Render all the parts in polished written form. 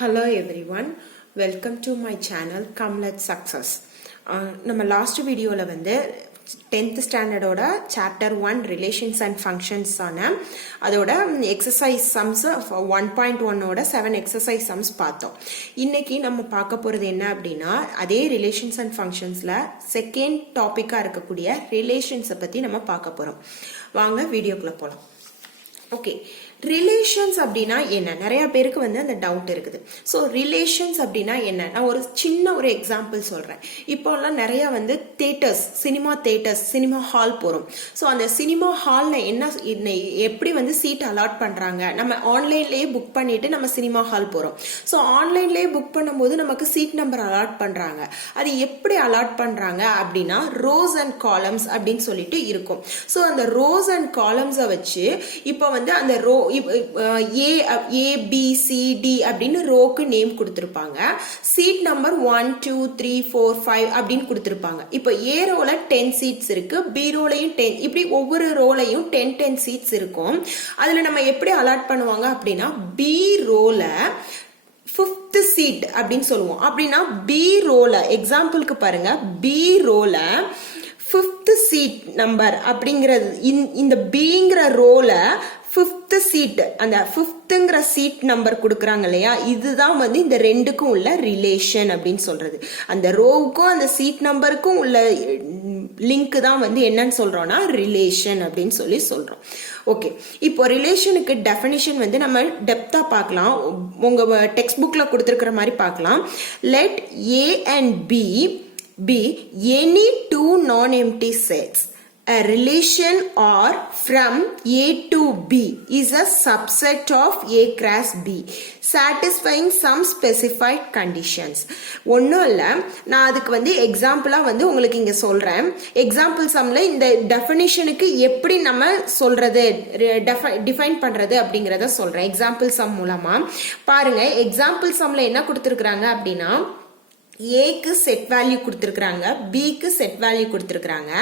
Hello everyone, welcome to my channel Come Let's Success. நம்ம last வீடியோல வந்து 10th ஸ்டாண்டர்டோட சாப்டர் 1 ரிலேஷன்ஸ் அண்ட் ஃபங்க்ஷன்ஸ் ஆன அதோட எக்ஸசைஸ் சம்ஸ் 1.1 ஓட 7 எக்ஸசைஸ் சம்ஸ் பார்த்தோம். இன்னைக்கு நம்ம பார்க்க போறது என்ன அப்படின்னா அதே ரிலேஷன்ஸ் அண்ட் ஃபங்க்ஷன்ஸ்ல செகண்ட் டாபிக்கா இருக்கக்கூடிய ரிலேஷன்ஸை பத்தி நம்ம பார்க்க போறோம். வாங்க வீடியோக்குள்ள போலாம். ஓகே, ரிலேஷன்ஸ் அப்படின்னா என்ன? நிறைய பேருக்கு வந்து அந்த டவுட் இருக்குது. ஸோ ரிலேஷன்ஸ் அப்படின்னா என்ன? நான் ஒரு சின்ன ஒரு எக்ஸாம்பிள் சொல்றேன். இப்போல்லாம் நிறைய வந்து தேட்டர்ஸ், சினிமா ஹால் போறோம். ஸோ அந்த சினிமா ஹால்ல என்ன எப்படி வந்து சீட் அலாட் பண்றாங்க? நம்ம ஆன்லைன்லயே புக் பண்ணிட்டு நம்ம சினிமா ஹால் போறோம். ஸோ ஆன்லைன்லயே புக் பண்ணும்போது நமக்கு சீட் நம்பர் அலாட் பண்றாங்க. அது எப்படி அலாட் பண்றாங்க அப்படின்னா ரோஸ் அண்ட் காலம்ஸ் அப்படின்னு சொல்லிட்டு இருக்கும். ஸோ அந்த ரோஸ் அண்ட் காலம்ஸை வச்சு இப்போ வந்து அந்த ரோ ABCD அப்படின்னு ரோக்கு நேம் கொடுத்திருப்பாங்க. சீட் நம்பர் 1 2 3 4 5 அப்படின்னு கொடுத்திருப்பாங்க. இப்போ ஏ ரோல 10 சீட்ஸ் இருக்கு, பி ரோலையும் 10, இப்படி ஒவ்வொரு ரோலையும் 10 சீட்ஸ் இருக்கும். அதுல நம்ம எப்படி அலாட் பண்ணுவாங்க அப்படின்னா பி ரோல 5th சீட் அப்படின்னு சொல்லுவோம். அப்படின்னா பி ரோல எக்ஸாம்பிளுக்கு பாருங்க, பி ரோல 5th சீட் நம்பர் அப்படிங்கிறது இந்த பிங்கிற ரோல 5th சீட், அந்த 5th சீட் நம்பர் கொடுக்குறாங்க இல்லையா, இதுதான் வந்து இந்த ரெண்டுக்கும் உள்ள ரிலேஷன் அப்படின்னு சொல்றது. அந்த ரோவுக்கும் அந்த சீட் நம்பருக்கும் உள்ள லிங்க் தான் வந்து என்னன்னு சொல்றோம்னா ரிலேஷன் அப்படின்னு சொல்றோம். ஓகே, இப்போ ரிலேஷனுக்கு டெஃபினிஷன் வந்து நம்ம டெப்தா பார்க்கலாம். உங்க டெக்ஸ்ட் புக்ல கொடுத்துருக்கிற மாதிரி பார்க்கலாம். Let A and B be any two non-empty sets. A relation or from A to B is a subset of A cross B satisfying some specified conditions. ஒன்றும் இல்லை, நான் அதுக்கு வந்து எக்ஸாம்பிளாக வந்து உங்களுக்கு இங்கே சொல்கிறேன். எக்ஸாம்பிள் சம்மில் இந்த டெஃபினிஷனுக்கு எப்படி நம்ம சொல்கிறது, டிஃபைன் பண்ணுறது அப்படிங்கிறத சொல்கிறேன் எக்ஸாம்பிள் சம் மூலமாக. பாருங்கள், எக்ஸாம்பிள் சம்மில் என்ன கொடுத்துருக்குறாங்க அப்படின்னா ஏக்கு செட் வேல்யூ கொடுத்துருக்காங்க, பிக்கு செட் வேல்யூ கொடுத்துருக்காங்க.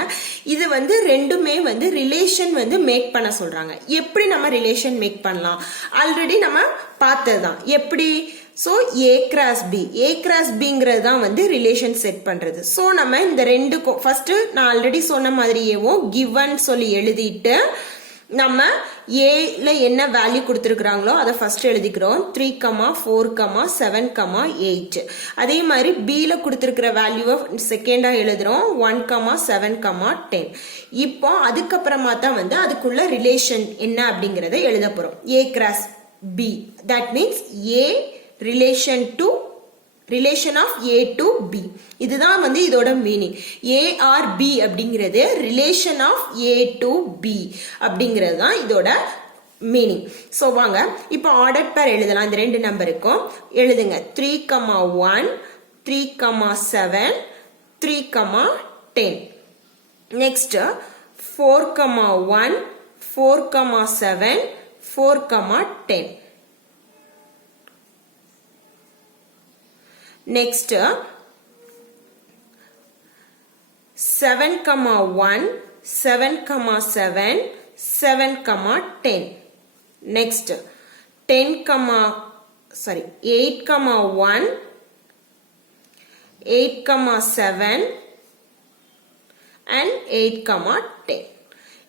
இது வந்து ரெண்டுமே வந்து ரிலேஷன் வந்து மேக் பண்ண சொல்றாங்க. எப்படி நம்ம ரிலேஷன் மேக் பண்ணலாம் ஆல்ரெடி நம்ம பார்த்ததுதான். எப்படி? ஸோ ஏ கிராஸ் பிங்கிறது தான் வந்து ரிலேஷன் செட் பண்றது. ஸோ நம்ம இந்த ரெண்டுக்கும் ஃபர்ஸ்ட் நான் ஆல்ரெடி சொன்ன மாதிரியேவும் கிவன் சொல்லி எழுதிட்டு நம்ம ஏல என்ன வேல்யூ கொடுத்துருக்காங்களோ அதை ஃபர்ஸ்ட் எழுதிக்கிறோம். 3, 4, 7, 8. அதே மாதிரி பில கொடுத்துருக்கிற வேல்யூவை செகண்டா எழுதுறோம். 1, 7, 10. இப்போ அதுக்கப்புறமா தான் வந்து அதுக்குள்ள ரிலேஷன் என்ன அப்படிங்கறத எழுத போறோம். A cross B, that means A relation of A to B. இதுதான் வந்து இதோட மீனிங். ஏ ஆர் பி அப்படிங்கிறது relation of A to B அப்படிங்கிறது தான் இதோட மீனிங். ஸோ வாங்க இப்போ ஆர்டர் பேர் எழுதலாம். இந்த ரெண்டு நம்பருக்கும் எழுதுங்க. 3, 1, 3, 7, 3, 10. நெக்ஸ்ட் 4, 1, 4, 7, 4, 10. Next 7, 1, 7, 7, 7, 10. Next 8, 1, 8, 7 and 8, 10.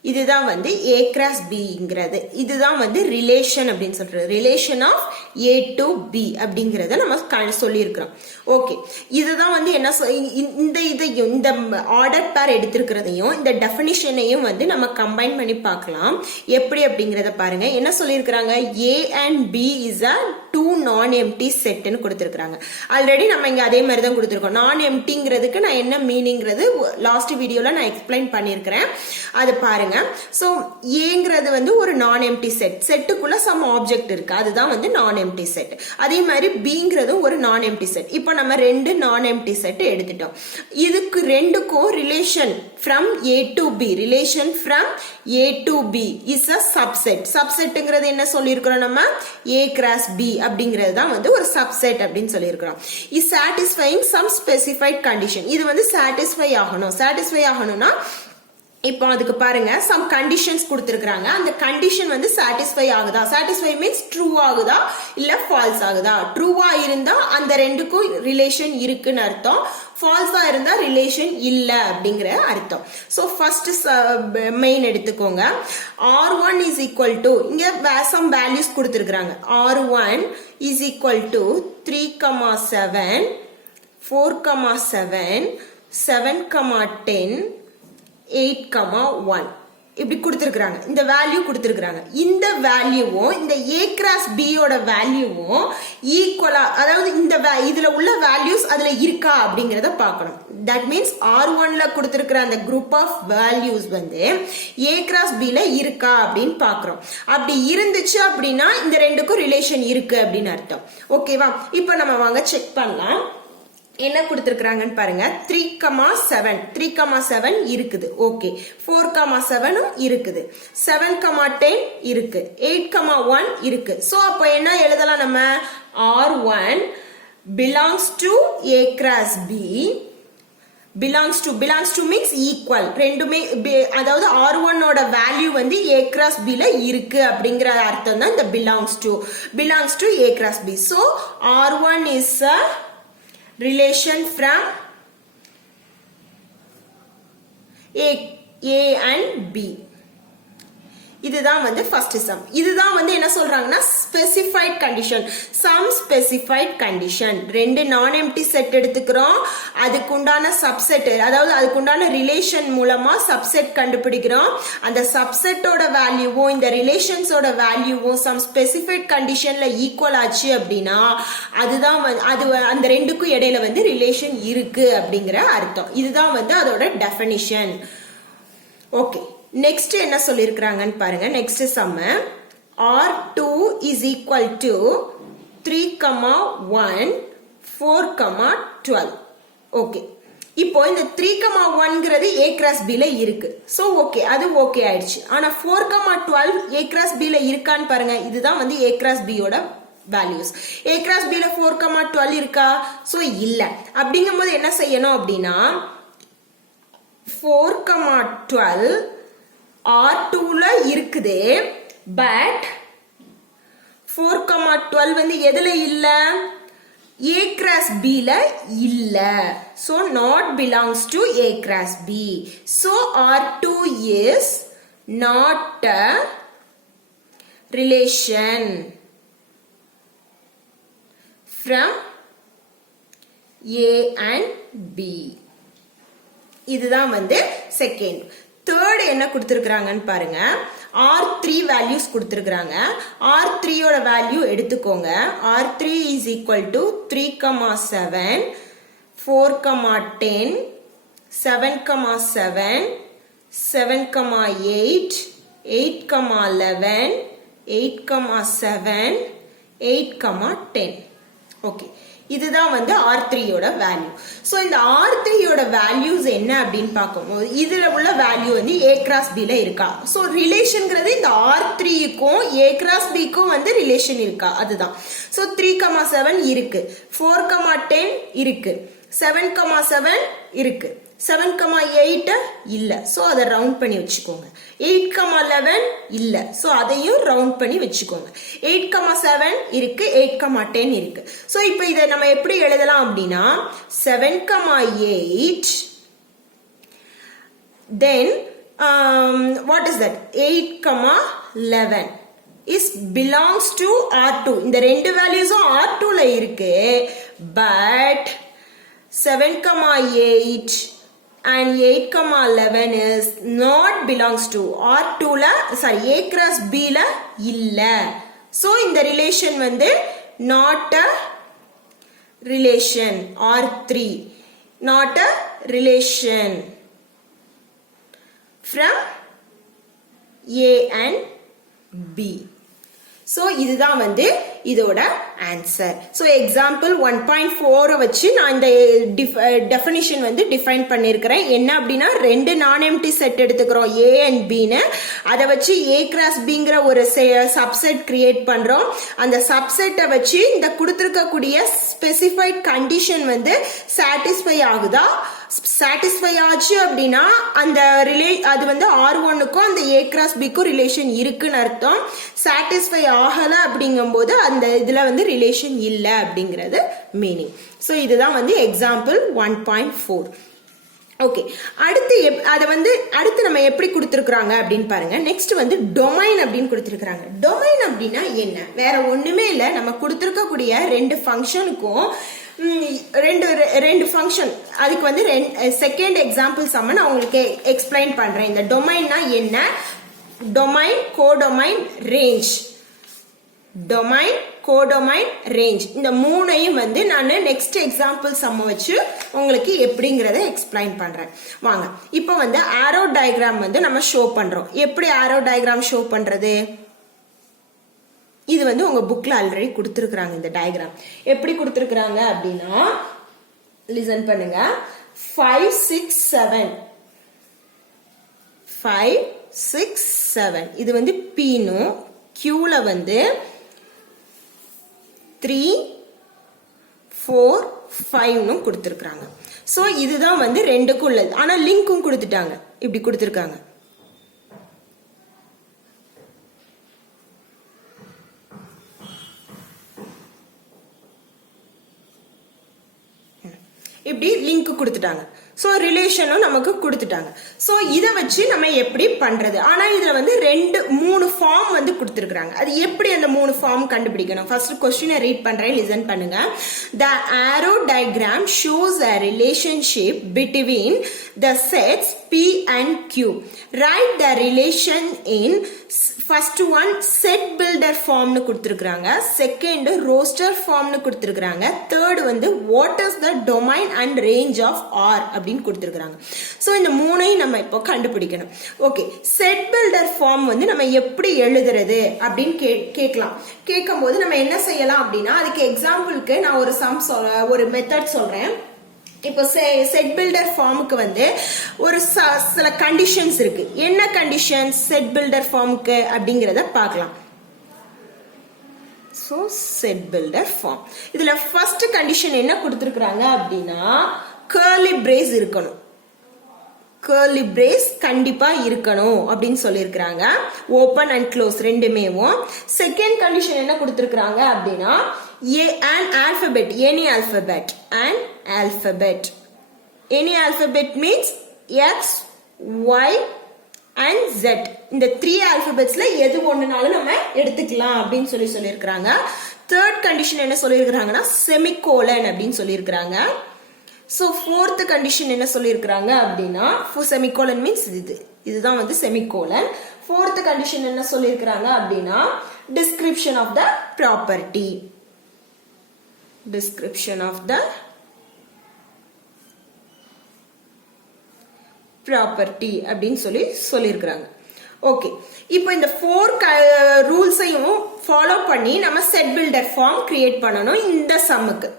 இதுதான் வந்து ஏ கிராஸ் பிங்கிறது. இதுதான் வந்து ரிலேஷன் அப்படின்னு சொல்றது. Relation of A to B அப்படிங்கறத நம்ம சொல்லியிருக்கிறோம். ஓகே, இதுதான் வந்து என்ன இதையும் இந்த ஆர்டர் பேர் எடுத்திருக்கிறதையும் இந்த டெஃபினிஷனையும் வந்து நம்ம கம்பைன் பண்ணி பார்க்கலாம். எப்படி அப்படிங்கறத பாருங்க. என்ன சொல்லியிருக்கிறாங்க? A and B is a two non empty செட்னு கொடுத்திருக்காங்க. ஆல்ரெடி நம்ம இங்க அதே மாதிரி தான் கொடுத்திருக்கோம். நான் எம்டிங்கிறதுக்கு நான் என்ன மீனிங்கிறது லாஸ்ட் வீடியோல நான் எக்ஸ்பிளைன் பண்ணியிருக்கிறேன், அது பாருங்க. சோ ஏங்கிறது வந்து ஒரு நான் எம்டி செட். செட்டுக்குள்ள சம் ஆப்ஜெக்ட் இருக்கு, அதுதான் வந்து நான் எம்டி செட். அதே மாதிரி பிங்கிறதும் ஒரு நான் எம்டி செட். இப்போ நம்ம ரெண்டு நான் எம்டி செட் எடுத்துட்டோம். இதுக்கு ரெண்டுக்கும் relation from A to B, relation from A to B is a subset. சப்செட்ங்கிறது என்ன சொல்லியிருக்கிறோம் நம்ம? A cross B அப்படிங்கிறது தான் வந்து ஒரு சப்செட் அப்படின்னு சொல்லியிருக்கிறோம். is satisfying some specified condition. இது வந்து சாட்டிஸ்ஃபை ஆகணும்னா இப்போ அதுக்கு பாருங்க சம் கண்டிஷன்ஸ் கொடுத்துருக்காங்க. அந்த கண்டிஷன் வந்து சாட்டிஸ்ஃபை ஆகுதா, சாட்டிஸ்ஃபை மீன்ஸ் ட்ரூ ஆகுதா இல்ல ஃபால்ஸ் ஆகுதா. ட்ரூவா இருந்தா அந்த ரெண்டுக்கும் ரிலேஷன் இருக்குன்னு அர்த்தம், ஃபால்ஸா இருந்தா ரிலேஷன் இல்ல அப்படிங்கிற அர்த்தம். ஸோ ஃபர்ஸ்ட் மெயின் எடுத்துக்கோங்க. R1 இஸ் ஈக்குவல் டு, இங்க சம் வேல்யூஸ் கொடுத்துருக்காங்க. R1 இஸ் ஈக்குவல் டு 3,7 4,7 7,10 8,1 இப்படி கொடுத்துருக்காங்க. இந்த வேல்யூ கொடுத்துருக்காங்க. இந்த வேல்யூவும் இந்த A கிராஸ் B யோட வேல்யூவும் ஈக்குவலா, அதாவது இந்த இதுல உள்ள வேல்யூஸ் அதுல இருக்கா அப்படிங்கறத பார்க்கணும். தட் மீன்ஸ் R1ல கொடுத்துருக்கிற அந்த குரூப் ஆஃப் வேல்யூஸ் வந்து A கிராஸ் B ல இருக்கா அப்படின்னு பாக்குறோம். அப்படி இருந்துச்சு அப்படின்னா இந்த ரெண்டுக்கும் ரிலேஷன் இருக்கு அப்படின்னு அர்த்தம். ஓகேவா? இப்போ நம்ம வாங்க செக் பண்ணலாம். என்ன கொடுத்துருக்காங்கன்னு பாருங்க. 3,7 இருக்குது. ஓகே. 4,7 இருக்குது. 7,10 இருக்கு. 8,1 இருக்கு. சோ அப்போ என்ன எழுதலாம் நம்ம? R1 belongs to A cross B. belongs to means equal. ரெண்டுமே, அதாவது R1 ஓட வேல்யூ வந்து A cross B ல இருக்கு அப்படிங்கிற அர்த்தம் தான் இந்த belongs to A cross B. So R1 is a relation from A and B. இதுதான் வந்து ஃபர்ஸ்ட் சம். இதுதான் வந்து என்ன சொல்றாங்கன்னா specified condition, some specified condition. ரெண்டு நான் எம்டி செட் எடுத்துக்கிறோம், அதுக்குண்டான சப்செட், அதாவது அதுக்குண்டான ரிலேஷன் மூலமா சப்செட் கண்டுபிடிக்கிறோம். அந்த சப்செட்டோட வேல்யூவும் இந்த ரிலேஷன்ஸோட வேல்யூவும் சம் ஸ்பெசிஃபைட் கண்டிஷன்ல ஈக்குவல் ஆச்சு அப்படின்னா அதுதான் அது அந்த ரெண்டுக்கும் இடையில வந்து ரிலேஷன் இருக்கு அப்படிங்கிற அர்த்தம். இதுதான் வந்து அதோட டெஃபினிஷன். ஓகே, நெக்ஸ்ட் என்ன சொல்லிருக்காங்கன்னு பாருங்க. Next sum R2 is equal to 3,1 4,12. Okay, இப்போ இந்த 3,1ங்கிறது A கிராஸ் B ல இருக்கு. சோ ஓகே, அது ஓகே ஆயிடுச்சு. ஆனா 4,12 A கிராஸ் B ல இருக்கான்னு பாருங்க. இதுதான் வந்து A கிராஸ் B யோட வேல்யூஸ். A கிராஸ் B ல 4,12 இருக்கா? சோ இல்ல. அப்படிங்கும்போது என்ன செய்யணும் அப்படின்னா 4,12 R2 ல இருக்குது, பட் 4,12 வந்து எதுல இல்ல? A கிராஸ் B ல இல்ல. So not belongs to A cross B. So R2 is not a relation from A and B. இதுதான் வந்து செகண்ட். தேர்ட் என்ன கொடுத்திருக்காங்கன்னு பாருங்க. R3 வேல்யூஸ் கொடுத்திருக்காங்க. R3 யோட வேல்யூ எடுத்துக்கோங்க. R3 is equal to 3,7 4,10 7,7 7,8 8,11 8,7 8,10. Okay, இதுதான் வந்து R3 யோட வேல்யூ. சோ இந்த R3 யோட வேல்யூஸ் என்ன அப்படின்னு பார்க்கும்போது இதுல உள்ள வேல்யூ வந்து A கிராஸ் B ல இருக்கா? சோ ரிலேஷன்ங்கிறது இந்த R3க்கும் A கிராஸ் B க்கும் வந்து ரிலேஷன் இருக்கா அதுதான். சோ 3,7 இருக்கு, 4,10 இருக்கு, 7,7 இருக்கு, 7,8 இல்ல. சோ அதை ரவுண்ட் பண்ணி வச்சுக்கோங்க. 8,11 இல்ல. சோ அதையும் ரவுண்ட் பண்ணி வச்சுக்கோங்க. 8,7 இருக்கு, 8,10 இருக்கு. சோ இப்போ இதை நம்ம எப்படி எழுதலாம் அப்படின்னா 7,8 then what is that 8,11 is belongs to R2. இந்த ரெண்டு வேல்யூஸும் R2 ல இருக்கு, but 7,8 and 8,11 is not belongs to R2 ல, sorry A cross B ல இல்ல. so இந்த relation வந்து not a relation. R3 not a relation from A and B. so இதுதான் வந்து இதோட ஆன்சர். ஸோ எக்ஸாம்பிள் 1.4 வச்சு நான் இந்த டெஃபினிஷன் வந்து டிஃபைன் பண்ணியிருக்கிறேன். என்ன அப்படின்னா ரெண்டு நான் எம்டி செட் எடுத்துக்கிறோம் A and Bன்னு. அதை வச்சு A கிராஸ் Bங்கிற ஒரு சப்செட் கிரியேட் பண்றோம். அந்த சப்செட்டை வச்சு இந்த கொடுத்துருக்கக்கூடிய ஸ்பெசிஃபைட் கண்டிஷன் வந்து சாட்டிஸ்ஃபை ஆகுதா சாட்டிஸ்ஃபை ஆச்சு அப்படின்னா அந்த அது வந்து R1க்கும் அந்த A cross Bக்கும் ரிலேஷன் இருக்குன்னு அர்த்தம். சாட்டிஸ்ஃபை ஆகல அப்படிங்கும்போது அந்த இதுல வந்து ரிலேஷன் இல்லை அப்படிங்கிறது மீனிங். ஸோ இதுதான் வந்து எக்ஸாம்பிள் 1.4. ஓகே, அடுத்து அதை வந்து அடுத்து நம்ம எப்படி கொடுத்துருக்குறாங்க அப்படின்னு பாருங்க. நெக்ஸ்ட் வந்து டொமைன் அப்படின்னு கொடுத்துருக்குறாங்க. டொமைன் அப்படின்னா என்ன? வேற ஒண்ணுமே இல்லை, நம்ம கொடுத்துருக்கக்கூடிய ரெண்டு ஃபங்க்ஷனுக்கும் ரெண்டு ஃபங்க்ஷன், அதுக்கு வந்து செகண்ட் எக்ஸாம்பிள் சம்ம நான் உங்களுக்கு எக்ஸ்பிளைன் பண்றேன். இந்த டொமைன்னா என்ன? Domain, codomain, range. Domain, codomain, range, இந்த மூணையும் வந்து நான் நெக்ஸ்ட் எக்ஸாம்பிள் சம்ம வச்சு உங்களுக்கு எப்படிங்கிறத எக்ஸ்பிளைன் பண்றேன். வாங்க, இப்போ வந்து ஆரோ டயக்ராம் வந்து நம்ம ஷோ பண்றோம். எப்படி ஆரோ டயக்ராம் ஷோ பண்றது? இது வந்து உங்க புக்ல ஆல்ரெடி கொடுத்துருக்காங்க. இந்த டயக்ராம் எப்படி கொடுத்துருக்காங்க அப்படின்னா, லிசன் பண்ணுங்க. 5 6 7 5 6 7 இது வந்து பீனும், கியூல வந்து 3 4 5 கொடுத்துருக்காங்க. ஸோ இதுதான் வந்து ரெண்டுக்கும் உள்ளது. ஆனா லிங்க்கும் கொடுத்துட்டாங்க, இப்படி கொடுத்துருக்காங்க. இப்படி லிங்க் கொடுத்துட்டாங்க. ஸோ ரிலேஷனும் நமக்கு கொடுத்துட்டாங்க. ஸோ இதை வச்சு நம்ம எப்படி பண்றது? ஆனா இதுல வந்து 3 ஃபார்ம் வந்து கொடுத்துருக்காங்க. அது எப்படி அந்த 3 ஃபார்ம் கண்டுபிடிக்கணும்? ஃபர்ஸ்ட் கொஸ்டினை ரீட் பண்றேன், லிசன் பண்ணுங்க. The arrow diagram shows a relationship between the sets P and Q. Write the relation in first one set builder form னு கொடுத்திருக்காங்க, செகண்ட் roster form னு கொடுத்திருக்காங்க, தேர்ட் வந்து what is the domain and range of R அப்படின்னு கொடுத்திருக்காங்க. So இந்த மூணையும் நம்ம இப்போ கண்டுபிடிக்கணும். ஓகே, set builder form வந்து நம்ம எப்படி எழுதுறது அப்படின்னு கேட்கலாம். கேட்கும்போது நம்ம என்ன செய்யலாம் அப்படின்னா, அதுக்கு எக்ஸாம்பிளுக்கு நான் ஒரு மெத்தட் சொல்றேன். இப்போ செட் பில்டர் ஃபார்முக்கு வந்து ஒரு சில கண்டிஷன்ஸ் இருக்கு. என்ன கண்டிஷன்ஸ் செட் பில்டர் ஃபார்முக்கு அப்படிங்கறத பார்க்கலாம். சோ செட் பில்டர் ஃபார்ம், இதுல ஃபர்ஸ்ட் கண்டிஷன் என்ன கொடுத்திருக்காங்க அப்படின்னா, கர்லி பிரேஸ் இருக்கணும். கர்லி பிரேஸ் கண்டிப்பா இருக்கணும் அப்படின்னு சொல்லியிருக்காங்க. ஓபன் அண்ட் க்ளோஸ் ரெண்டுமேவும். செகண்ட் கண்டிஷன் என்ன கொடுத்திருக்காங்க அப்படின்னா, an alphabet, any alphabet, an alphabet. Any alphabet means X, Y and Z. இந்த 3 alphabetsல எது ஒண்ணுனாலும் நம்ம எடுத்துக்கலாம் அப்படின்னு சொல்லியிருக்காங்க. தேர்ட் கண்டிஷன் என்ன சொல்லியிருக்காங்கன்னா, செமிகோலன் அப்படின்னு சொல்லியிருக்காங்க. சோ ஃபோர்த் கண்டிஷன் என்ன சொல்லியிருக்காங்க அப்படின்னா, செமிகோலன் மீன்ஸ் இதுதான் வந்து செமிகோலன். ஃபோர்த் கண்டிஷன் என்ன சொல்லியிருக்காங்க அப்படின்னா, description of the property. Description of the property அப்படின்னு சொல்லியிருக்காங்க. ஓகே, இப்போ இந்த 4 ரூல்ஸையும் ஃபாலோ பண்ணி நம்ம செட் பில்டர் ஃபார்ம் கிரியேட் பண்ணணும். இந்த சம்முக்கு,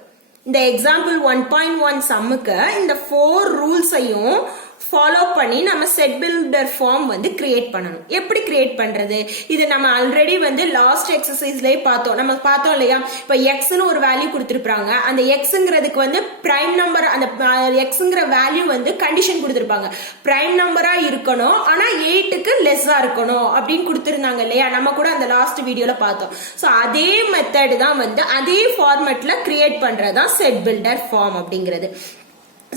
இந்த எக்ஸாம்பிள் 1.1 சம்முக்கு இந்த 4 ரூல்ஸையும் ஃபாலோ பண்ணி நம்ம செட் பில்டர் ஃபார்ம் வந்து கிரியேட் பண்ணணும். எப்படி கிரியேட் பண்றது? இது நம்ம ஆல்ரெடி வந்து லாஸ்ட் எக்ஸசைஸ்லயே பார்த்தோம். நம்ம பார்த்தோம் இல்லையா? இப்ப எக்ஸ்னு ஒரு வேல்யூ கொடுத்திருப்பாங்க. அந்த எக்ஸ்ங்கிறதுக்கு வந்து பிரைம் நம்பர், அந்த எக்ஸ்ங்கிற வேல்யூ வந்து கண்டிஷன் கொடுத்திருப்பாங்க. பிரைம் நம்பரா இருக்கணும், ஆனா 8க்கு லெஸ்ஸா இருக்கணும் அப்படின்னு கொடுத்திருந்தாங்க இல்லையா? நம்ம கூட அந்த லாஸ்ட் வீடியோல பார்த்தோம். சோ அதே மெத்தட் தான் வந்து அதே ஃபார்மேட்ல கிரியேட் பண்றதுதான் செட் பில்டர் ஃபார்ம் அப்படிங்கிறது.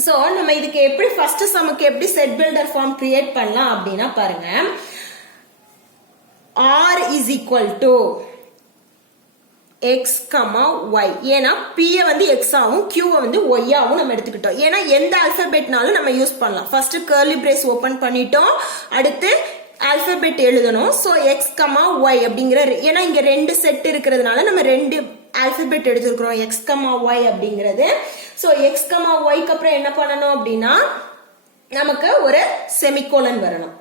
சோ நம்ம இதுக்கு எப்படி ஃபர்ஸ்ட் சம்முக்கு எப்படி செட் பில்டர் ஃபார்ம் கிரியேட் பண்ணலாம் அப்படின்னா பாருங்க. R is equal to x, y. ஏன்னா p வந்து x ஆவும் q வந்து y ஆவும் நம்ம எடுத்துக்கிட்டோம். ஏன்னா எந்த ஆல்பபெட்னாலும் நம்ம யூஸ் பண்ணலாம். ஃபர்ஸ்ட் கர்லி பிரேஸ் ஓபன் பண்ணிட்டோம், அடுத்து ஆல்பபெட் எழுதணும். சோ x, y அப்படிங்கிற, ஏன்னா இங்க 2 செட் இருக்கிறதுனால நம்ம 2 ஆல்பபெட் எடுத்துக்கிறோம் x, y அப்படிங்கிறது. சோ x, y க்கு அப்புறம் என்ன பண்ணணும் அப்படின்னா, நமக்கு ஒரு செமிகோலன் வரணும்.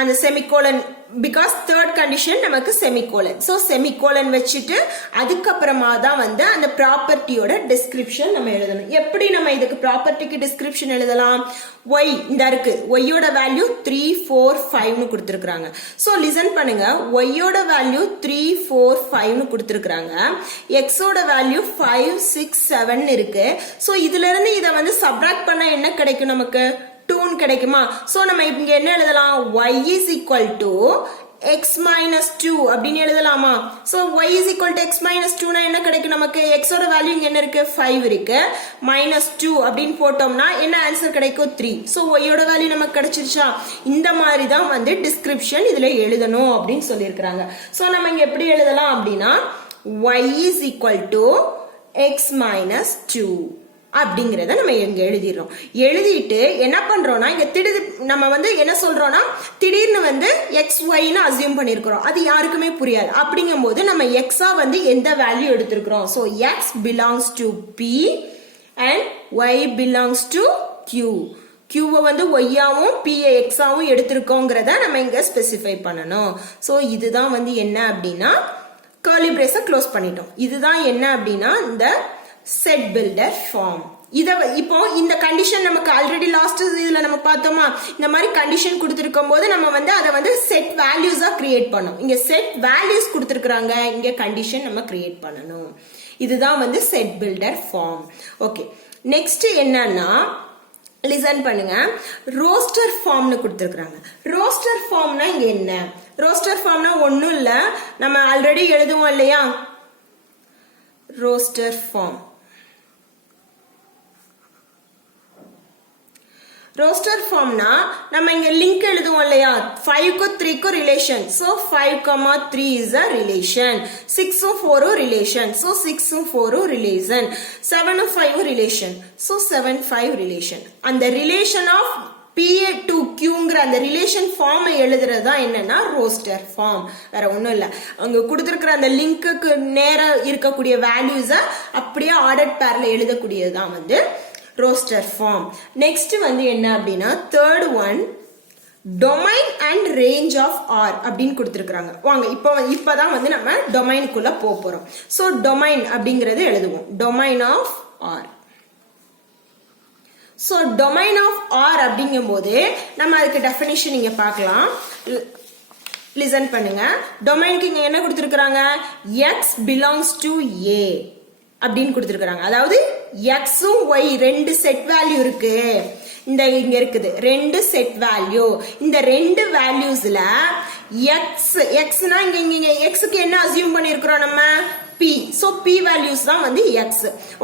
அந்த செமிகோலன் பிகாஸ் தேர்ட் கண்டிஷன் நமக்கு செமிகோலன். ஸோ செமிகோலன் வச்சுட்டு அதுக்கப்புறமா தான் வந்து அந்த ப்ராப்பர்ட்டியோட டிஸ்கிரிப்ஷன் நம்ம எழுதணும். எப்படி நம்ம இதுக்கு ப்ராப்பர்ட்டிக்கு டிஸ்கிரிப்ஷன் எழுதலாம்? ஒய் இந்த இருக்கு, ஒய்யோட வேல்யூ 3 4 5னு கொடுத்துருக்காங்க. ஸோ லிசன் பண்ணுங்க, ஒய்யோட வேல்யூ 3 4 5னு கொடுத்துருக்காங்க, எக்ஸோட வேல்யூ 5 6 7 இருக்கு. ஸோ இதுல இருந்து இதை வந்து சப்ராக்ட் பண்ண என்ன கிடைக்கும்? நமக்கு 2 கிடைக்குமா? சோ நம்ம இங்க என்ன எழுதலாம்? y is equal to x minus 2 அப்படின்னு எழுதலாமா? So y is equal to x minus 2 னா என்ன கிடைக்கும் நமக்கு? x ஓட வேல்யூ இங்க என்ன இருக்கு? 5 இருக்கு. minus 2 அப்படின்னு போட்டோம்னா என்ன ஆன்சர் கிடைக்கும்? 3. சோ y ஓட வேல்யூ நமக்கு கிடைச்சிருச்சா? இந்த மாதிரி தான் வந்து டிஸ்கிரிப்ஷன் இதுல எழுதணும் அப்படின்னு சொல்லியிருக்காங்க. சோ நம்ம இங்க எப்படி எழுதலாம் அப்படின்னா y is equal to x minus 2 அப்படிங்கறத நம்ம இங்க எழுதிடுறோம். எழுதிட்டு என்ன பண்றோம்னா இங்க நம்ம வந்து என்ன சொல்றோம்னா திடீர்னு வந்து எக்ஸ் ஒய்னு அசியூம் பண்ணிருக்கிறோம். அது யாருக்குமே புரியாது. அப்படிங்கும் போது நம்ம எக்ஸா வந்து எந்த வேல்யூ எடுத்திருக்கிறோம்? So x belongs to P and y belongs to Q. கியூவை வந்து ஒய்யாவும் பிஏ எக்ஸாவும் எடுத்திருக்கோங்கிறத நம்ம இங்க ஸ்பெசிஃபை பண்ணணும். ஸோ இதுதான் வந்து என்ன அப்படின்னா கர்லி பிரேஸை க்ளோஸ் பண்ணிட்டோம். இதுதான் என்ன அப்படின்னா இந்த செட் பில்டர் ஃபார்ம். இப்போ இந்த கண்டிஷன் நமக்கு ஆல்ரெடி லாஸ்ட் இதுல நம்ம பார்த்தோமா, இந்த மாதிரி கண்டிஷன் கொடுத்திருக்கும் போது நம்ம வந்து அதை வந்து செட் வேல்யூஸா கிரியேட் பண்ணோம். இங்க செட் வேல்யூஸ் கொடுத்திருக்காங்க, இங்க கண்டிஷன் நம்ம கிரியேட் பண்ணணும். இதுதான் வந்து set builder form. Okay, next என்னன்னா லிசன் பண்ணுங்க, ரோஸ்டர் ஃபார்ம்னு கொடுத்திருக்காங்க. ரோஸ்டர் ஃபார்ம்னா இங்க என்ன? ரோஸ்டர் ஃபார்ம்னா ஒன்னும் இல்ல, நம்ம ஆல்ரெடி எழுதுவோம் இல்லையா ரோஸ்டர் ஃபார்ம். ரோஸ்டர் ஃபார்ம்னா நம்ம இங்க லிங்க் எழுதுவோம் இல்லையா, 5க்கும் 3க்கும் relation. So 5, 3 is a relation, 6ம் 4ம் ரிலேஷன். சோ 6ம் 4ம் ரிலேஷன், 7ம் 5ம் ரிலேஷன். So 7 5 relation. அந்த ரிலேஷன் ஆஃப் PA to Qங்கிற அந்த ரிலேஷன் ஃபார்மை எழுதுறது தான் என்னன்னா ரோஸ்டர் ஃபார்ம். வேற ஒன்றும் இல்லை, அங்க கொடுத்துருக்கிற அந்த லிங்க்குக்கு நேராக இருக்கக்கூடிய வேல்யூஸை அப்படியே ஆர்டர் பேர்ல எழுதக்கூடியது தான் வந்து ரோஸ்டர் ஃபார்ம். நெக்ஸ்ட் வந்து என்ன அப்படின்னா third one domain and range of R அப்படின்னு கொடுத்துருக்காங்க. வாங்க இப்பதான் வந்து நம்ம டொமைனுக்குள்ள போறோம். ஸோ டொமைன் அப்படிங்கறது எழுதுவோம், domain of R. So domain of R அப்படிங்கும் போது நம்ம அதுக்கு டெஃபினிஷன் இங்க பார்க்கலாம். லிசன் பண்ணுங்க, டொமைனுக்கு இங்க என்ன கொடுத்துருக்காங்க? எக்ஸ் பிலாங்ஸ் டு ஏ அப்படின்னு கொடுத்துருக்காங்க. அதாவது எக்ஸும் ஒய் ரெண்டு செட் வேல்யூ இருக்கு. இந்த இங்க இருக்குது ரெண்டு செட் வேல்யூ. இந்த ரெண்டு வேல்யூஸ்ல எக்ஸ் எக்ஸ்னா இங்க எக்ஸுக்கு என்ன அசியூம் பண்ணிருக்கிறோம் நம்ம? P. So P values தான் வந்து X.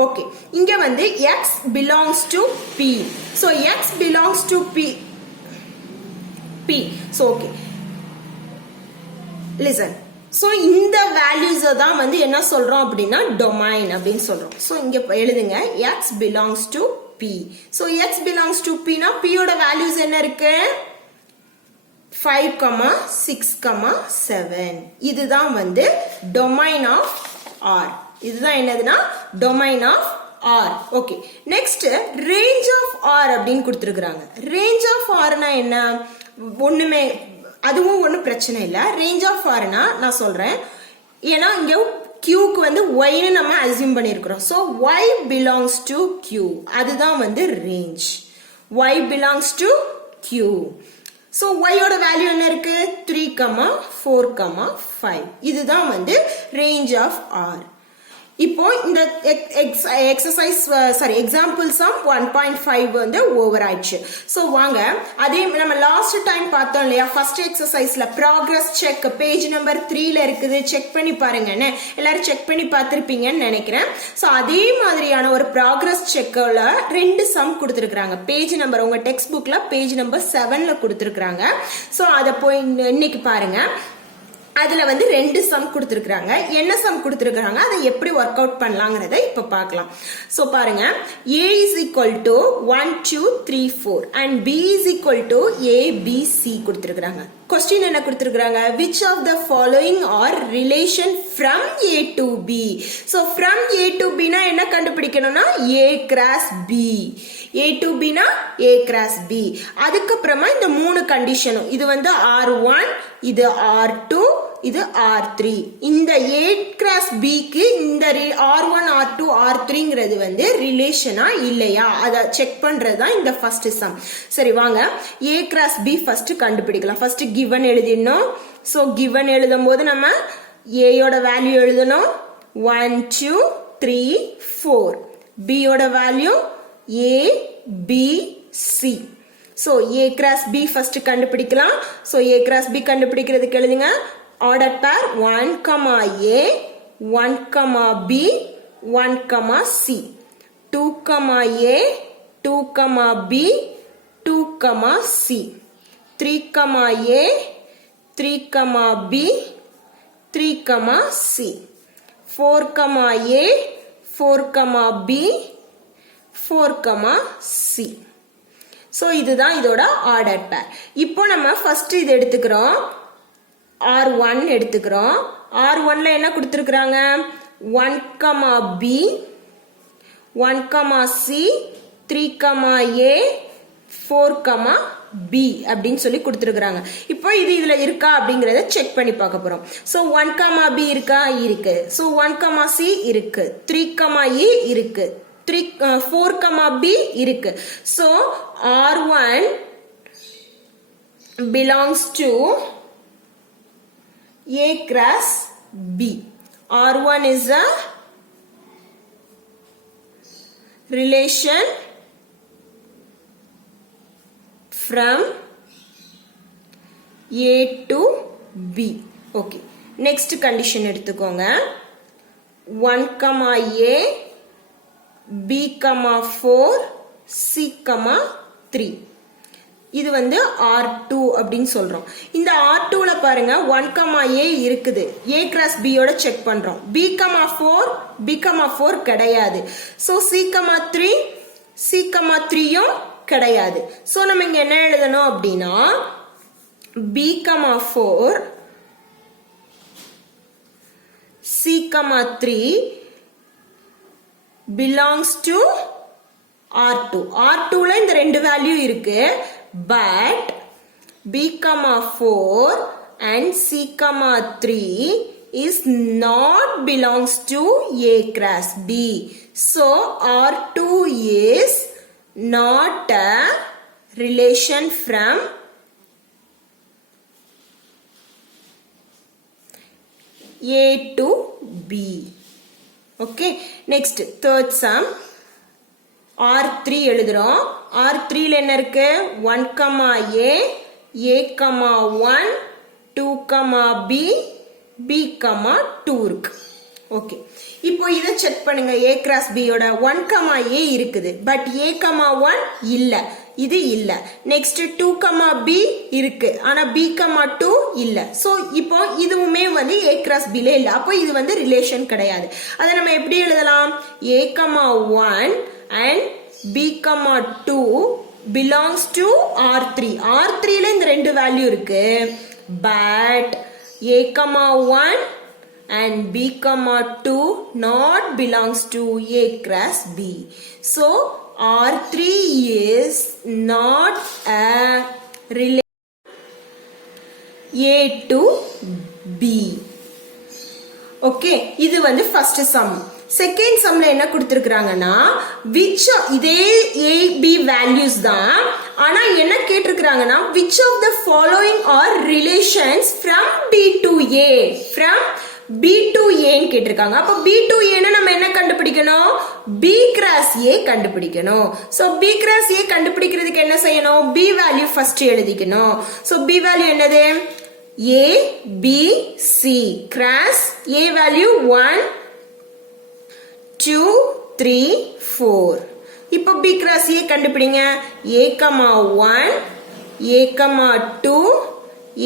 Okay. இங்க வந்து X belongs to P. So X belongs to P. So okay. Listen. So இந்த values தான் வந்து என்ன சொல்றோம் அப்படின்னா domain அப்படின்னு சொல்றோம். So இங்க எழுதுங்க X belongs to P. So X belongs to P னா P ஓட values என்ன இருக்கு? 5, 6, 7. இதுதான் வந்து domain of R. இதுதான் என்னதுன்னா domain of R. Okay, next range of R அப்படின்னு கொடுத்துருக்காங்க. range of R னா என்ன? ஒண்ணுமே, அதுவும் ஒன்றும் பிரச்சனை இல்லை. range of R னா நான் சொல்றேன், ஏன்னா இங்க Qக்கு வந்து Yன்னு நம்ம அசியூம் பண்ணியிருக்கிறோம். So Y belongs to Q, அதுதான் வந்து range. Y belongs to Q. So y ஓட வேல்யூ என்ன இருக்கு? 3, 4, 5. இதுதான் வந்து range of R. இப்போ இந்த எக்ஸசைஸ் எக்ஸாம்பிள் சம் 1.5 வந்து ஓவர் ஆயிடுச்சு. ஸோ வாங்க அதே நம்ம லாஸ்ட் டைம் பார்த்தோம் இல்லையா, ஃபர்ஸ்ட் எக்ஸசைஸ்ல ப்ராக்ரஸ் செக் பேஜ் நம்பர் 3ல இருக்குது, செக் பண்ணி பாருங்கன்னு எல்லாரும் செக் பண்ணி பார்த்துருப்பீங்கன்னு நினைக்கிறேன். ஸோ அதே மாதிரியான ஒரு ப்ராக்ரஸ் செக்ல 2 சம் கொடுத்துருக்காங்க. பேஜ் நம்பர் உங்க டெக்ஸ்ட் புக்ல பேஜ் நம்பர் 7ல கொடுத்துருக்காங்க. ஸோ அதை போய் இன்னைக்கு பாருங்க. அதுல வந்து 2 சம் கொடுத்துருக்காங்க. என்ன சம் கொடுத்துருக்காங்க, அதை எப்படி ஒர்க் அவுட் பண்ணலாங்கிறத இப்ப பார்க்கலாம். சோ பாருங்க, a is equal to 1 2 3 4 and b is equal to a b c கொடுத்துருக்காங்க. கொஸ்டின் என்ன கொடுத்திருக்காங்க, which of the following are relation from A to B. so from A to B னா என்ன கண்டுபிடிக்கணும்னா A cross B. A to B னா A cross B. அதுக்கப்புறமா இந்த மூணு கண்டிஷனும், இது வந்து R1, இது R2, இது R3. இந்த A cross B க்கு இந்த R1, R2, R3ங்கிறது வந்து ரிலேஷனா இல்லையா அத செக் பண்றதுதான் இந்த ஃபர்ஸ்ட் சம். சரி வாங்க A cross B ஃபர்ஸ்ட் கண்டுபிடிக்கலாம். First given எழுதிடணும். சோ given எழுதும் போது நம்ம A யோட வேல்யூ எழுதணும் 1 2 3 4. B யோட value A B C. So A cross B first கண்டுபிடிக்கலாம். சோ A cross B கண்டுபிடிக்கிறதுக்கு எழுதுங்க order pair 1, A, 1, B, 1, C. 2, A, 2, B, 2, C. 3, A, 3, B, 3, C. 4, A, 4, B, 4, C. So இதுதான் இதோட order pair. இப்போ நம்ம first இது எடுத்துக்கிறோம். R1 எடுத்துக்கிறோம். R1ல என்ன கொடுத்திருக்காங்க 1, B, 1, C, 3, A, 4, B அப்படின்னு சொல்லி கொடுத்திருக்காங்க. இப்போ இது இதுல இருக்கா அப்படிங்கறத செக் பண்ணி பார்க்க போறோம். சோ 1, B இருக்கா, இருக்கு. சோ 1, C இருக்கு. 3, A இருக்கு. 4, B இருக்கு. So R1 belongs to A cross B. R1 is a relation from A to B. Okay. Next condition எடுத்துக்கோங்க 1, A, B, 4, C, 3. இது வந்து R2 அப்படின்னு சொல்றோம். இந்த R2ல பாருங்க 1, A இருக்குது. A cross B யோட செக் பண்றோம். B, 4, B, 4 கிடையாது. சோ C, 3, C, 3யும் கிடையாது. சோ நம்ம இங்க என்ன எழுதணும் அப்படின்னா B, 4, C, 3 belongs to R2. R2ல இந்த ரெண்டு வேல்யூ இருக்கு. But B, 4 and C, 3 is not belongs to A cross B. So R2 is not a relation from A to B. Okay. Next third sum. R3 எழுதுறோம். R3ல என்ன இருக்கு 1, A, A, 1, 2, B, B, 2 இருக்கு. Okay. இப்போ இத check பண்ணுங்க. A cross B யோட 1, A இருக்குது. But A, 1 இல்ல. இது இல்ல. நெக்ஸ்ட் 2, B இருக்கு. ஆனா B, 2 இல்ல. சோ இப்போ இதுவுமே வந்து A cross B ல இல்ல. அப்போ இது வந்து ரிலேஷன் கிடையாது. அத நம்ம எப்படி எழுதலாம்? A, 1 and B, 2 belongs to R3. R3ல இந்த ரெண்டு வேல்யூ இருக்கு. But A, 1 and B, 2 not belongs to A cross B. So R3 is not a relation A to B. Okay, இது வந்து first sum. செகண்ட் சம்ல என்ன கொடுத்திருக்காங்கன்னா which இதே A B values தான். ஆனா என்ன கேட்டிருக்காங்கன்னா which of the following are relations from B to A. from B to A ன்னு கேட்டிருக்காங்க. அப்ப B to A ன்னு நம்ம என்ன கண்டுபிடிக்கணும்? B cross A கண்டுபிடிக்கணும். சோ B cross A கண்டுபிடிக்கிறதுக்கு என்ன செய்யணும்? B வேல்யூ ஃபர்ஸ்ட் எழுதிக்கணும். சோ B வேல்யூ என்னது? A B C. cross A value 1 2 3 4. இப்போ B cross A கண்டுபிடிங்க. A, 1, A, 2,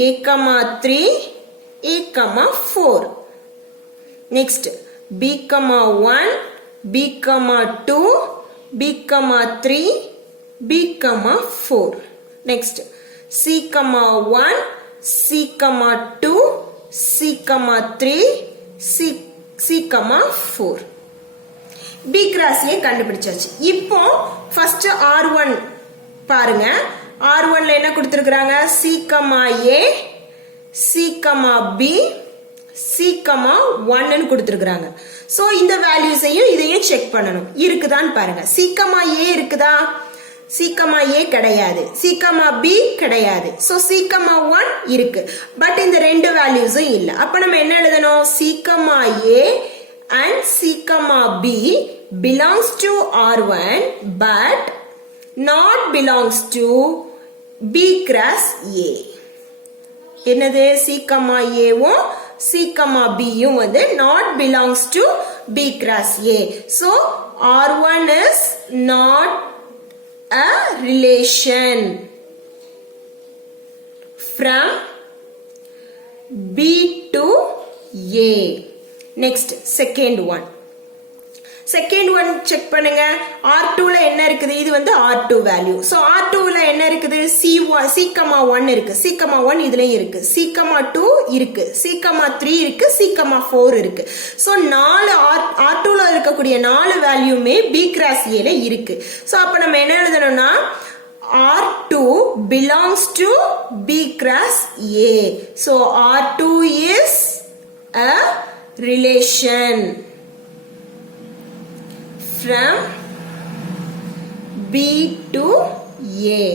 A, 3, A, 4. Next B, 1, B, 2, B, 3, B, 4. Next C, 1, C, 2, C, 3, C, 4. B cross A கண்டுபிடிச்சாச்சு. இப்போ first R1 பாருங்க. R1ல என்ன கொடுத்திருக்காங்க? C, A, C, B, C, 1 ன்னு கொடுத்திருக்காங்க. So இந்த வேல்யூஸையும் இதையும் செக் பண்ணணும். இருக்குதான்னு பாருங்க. C, A இருக்குதா? C, A கிடையாது. C, B கிடையாது. சோ C, 1 இருக்கு. பட் இந்த ரெண்டு வேல்யூஸும் இல்ல. அப்ப நம்ம என்ன எழுதணும்? C, A and C, B belongs to R1 but not belongs to B cross A. என்னது? C, A வும் C, B யும் வந்து not belongs to B cross A. So R1 is not a relation from B to A. Next, second one. Second one check பண்ணுங்க. R2 ல என்ன இருக்குது? இது வந்து R2 value. So R2 ல என்ன இருக்குது? C, 1 இருக்கு. C, 1 இதுலயும் இருக்கு. C, 2 இருக்கு. C, 3 இருக்கு. C, 4 இருக்கு. So R2 ல இருக்கக்கூடிய 4 வேல்யூமே B cross A ல இருக்கு. So அப்ப நம்ம என்ன எழுதணும்னா R2 belongs to B cross A. So R2 is a relation from B to A.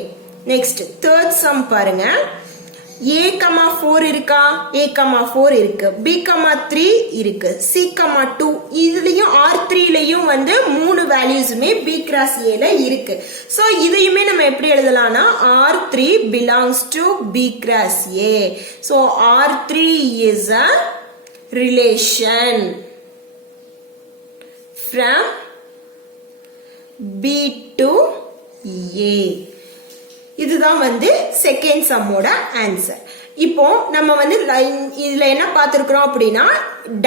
Next, third sum பாருங்க. A, 4 இருக்கா? A, 4 இருக்கு. B, 3 இருக்கு. C, 2 இதுலயும் R3 லயும் வந்து 3 வேல்யூஸுமே B cross A ல இருக்கு. சோ இதையுமே நம்ம எப்படி எழுதலாம்னா R3 belongs to B cross A. So R3 is a relation from B to A. இதுதான் வந்து செகண்ட் சம்மோட ஆன்சர். இப்போ நம்ம வந்து இதுல என்ன பார்த்திருக்கிறோம் அப்படின்னா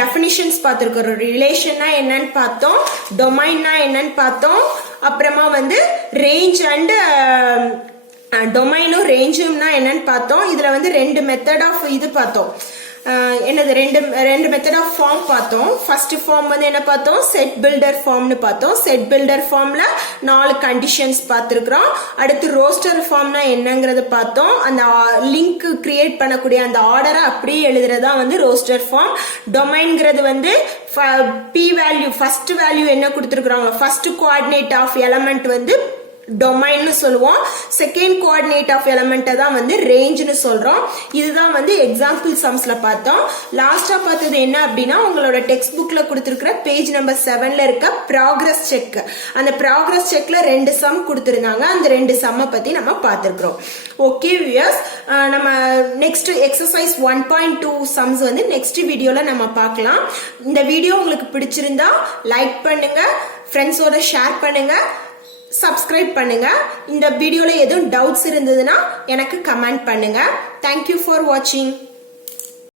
டெஃபினிஷன்ஸ் பார்த்திருக்கிறோம். ரிலேஷன்னா என்னன்னு பார்த்தோம், டொமைன்னா என்னன்னு பார்த்தோம், அப்புறமா வந்து ரேஞ்ச் அண்ட் டொமைனும் ரேஞ்சும்னா என்னன்னு பார்த்தோம். இதுல வந்து ரெண்டு மெத்தட் ஆஃப் இது பார்த்தோம். என்னது? ரெண்டு மெத்தட் ஆஃப் ஃபார்ம் பார்த்தோம். ஃபர்ஸ்ட் ஃபார்ம் வந்து என்ன பார்த்தோம்? செட் பில்டர் ஃபார்ம்னு பார்த்தோம். செட் பில்டர் ஃபார்ம்ல 4 கண்டிஷன்ஸ் பார்த்திருக்கிறோம். அடுத்து ரோஸ்டர் ஃபார்ம்னா என்னங்கறத பார்த்தோம். அந்த லிங்க் கிரியேட் பண்ணக்கூடிய அந்த ஆர்டரை அப்படியே எழுதுறதா வந்து ரோஸ்டர் ஃபார்ம். டொமைன்ங்கிறது வந்து P வேல்யூ ஃபர்ஸ்ட் வேல்யூ என்ன கொடுத்திருக்காங்க, ஃபர்ஸ்ட் கோஆர்டினேட் ஆஃப் எலிமெண்ட் வந்து டொமைன்னு சொல்லுவோம். செகண்ட் கோஆர்டினேட் ஆஃப் எலிமெண்ட் தான் வந்து ரேஞ்ச்னு சொல்றோம். இதுதான் வந்து எக்ஸாம்பிள் சம்ஸ்ல பார்த்தோம். லாஸ்டா பார்த்தது என்ன அப்படின்னா உங்களோட டெக்ஸ்ட் புக்ல கொடுத்திருக்கிற பேஜ் நம்பர் 7ல இருக்க ப்ராக்ரஸ் செக். அந்த ப்ராக்ரஸ் செக்ல 2 சம் கொடுத்திருந்தாங்க. அந்த 2 சம்ம பத்தி நம்ம பார்த்திருக்கிறோம். ஓகே வியூயர்ஸ், நம்ம நெக்ஸ்ட் எக்ஸசைஸ் 1.2 சம்ஸ் வந்து நெக்ஸ்ட் வீடியோல நம்ம பார்க்கலாம். இந்த வீடியோ உங்களுக்கு பிடிச்சிருந்தா லைக் பண்ணுங்க, ஃப்ரெண்ட்ஸோட ஷேர் பண்ணுங்க, சப்ஸ்கிரைப் பண்ணுங்க. இந்த வீடியோல எதுவும் டவுட்ஸ் இருந்ததுன்னா எனக்கு கமெண்ட் பண்ணுங்க. தேங்க்யூ ஃபார் வாட்சிங்.